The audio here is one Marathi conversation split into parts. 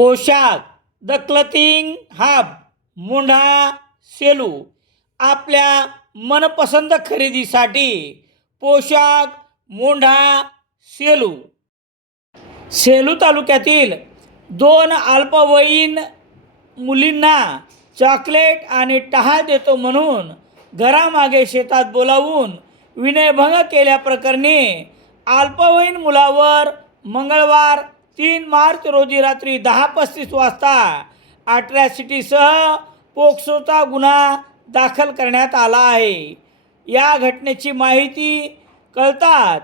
पोशाख द क्लथिंग हब मुंढा सेलू आपल्या मनपसंत खरेदीसाठी पोशाख मुंढा सेलू. सेलू तालुक्यातील 2 अल्पवयीन मुलींना चॉकलेट आणि टहाळ देतो म्हणून घरामागे शेतात बोलावून विनयभंग केल्याप्रकरणी अल्पवयीन मुलावर मंगळवार 3 मार्च रोजी रात्री 10:35 वाजता अॅट्रॉसिटीसह पोक्सोचा गुन्हा दाखल करण्यात आला आहे. या घटनेची माहिती कळताच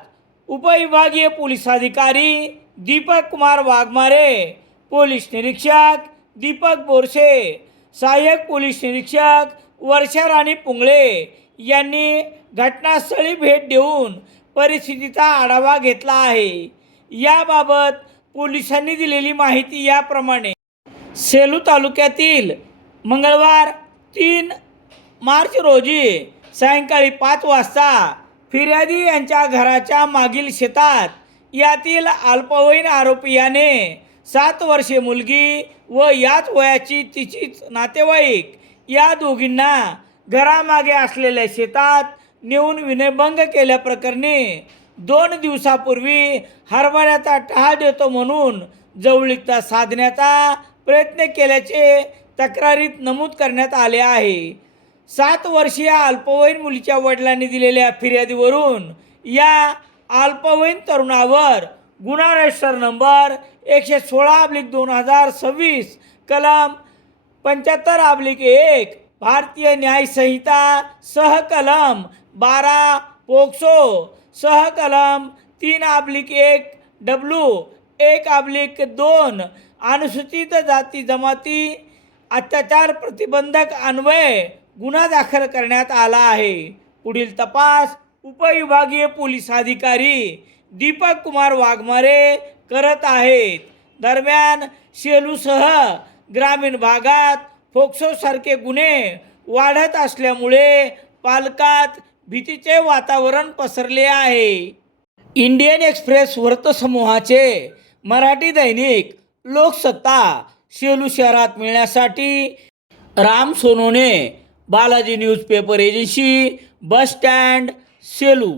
उपविभागीय पोलीस अधिकारी दीपक कुमार वाघमारे, पोलीस निरीक्षक दीपक बोरसे, सहाय्यक पोलीस निरीक्षक वर्षा राणी पुंगळे यांनी घटनास्थळी भेट देऊन परिस्थितीचा आढावा घेतला आहे. याबाबत पोलिसांनी दिलेली माहिती याप्रमाणे. सेलू तालुक्यातील मंगळवार 3 मार्च रोजी सायंकाळी 5 वाजता फिर्यादी यांच्या घराच्या मागील शेतात यातील अल्पवयीन आरोपी याने 7 वर्षे मुलगी व याच वयाची तिचीच नातेवाईक या दोघींना घरामागे असलेल्या शेतात नेऊन विनयभंग केल्याप्रकरणी 2 दिवसापूर्वी हरभऱ्याचा टहाळ देतो म्हणून जवळीकता साधण्याचा प्रयत्न केल्याचे तक्रारीत नमूद करण्यात आले आहे. 7 वर्षीय अल्पवयीन मुलीच्या वडिलांनी दिलेल्या फिर्यादीवरून या अल्पवयीन तरुणावर गुन्हा रजिस्टर नंबर 116/2026 कलम 75/1 भारतीय न्याय संहिता सह कलम 12 पोक्सो सह कलम 3/1 W1/2 अनुसूचित जाती जमाती अत्याचार प्रतिबंधक अन्वये गुन्हा दाखल करण्यात आला आहे. पुढील तपास उपविभागीय पोलीस अधिकारी दीपक कुमार वाघमारे करत आहेत. दरम्यान सेलूसह ग्रामीण भागात पोक्सोसारखे गुन्हे वाढत असल्यामुळे पालकात भीतीचे वातावरण पसरले आहे. इंडियन एक्सप्रेस वृत्तसमूहाचे मराठी दैनिक लोकसत्ता सेलू शहरात मिळण्यासाठी Ram Sonone, Balaji newspaper agency, bus stand, Selu.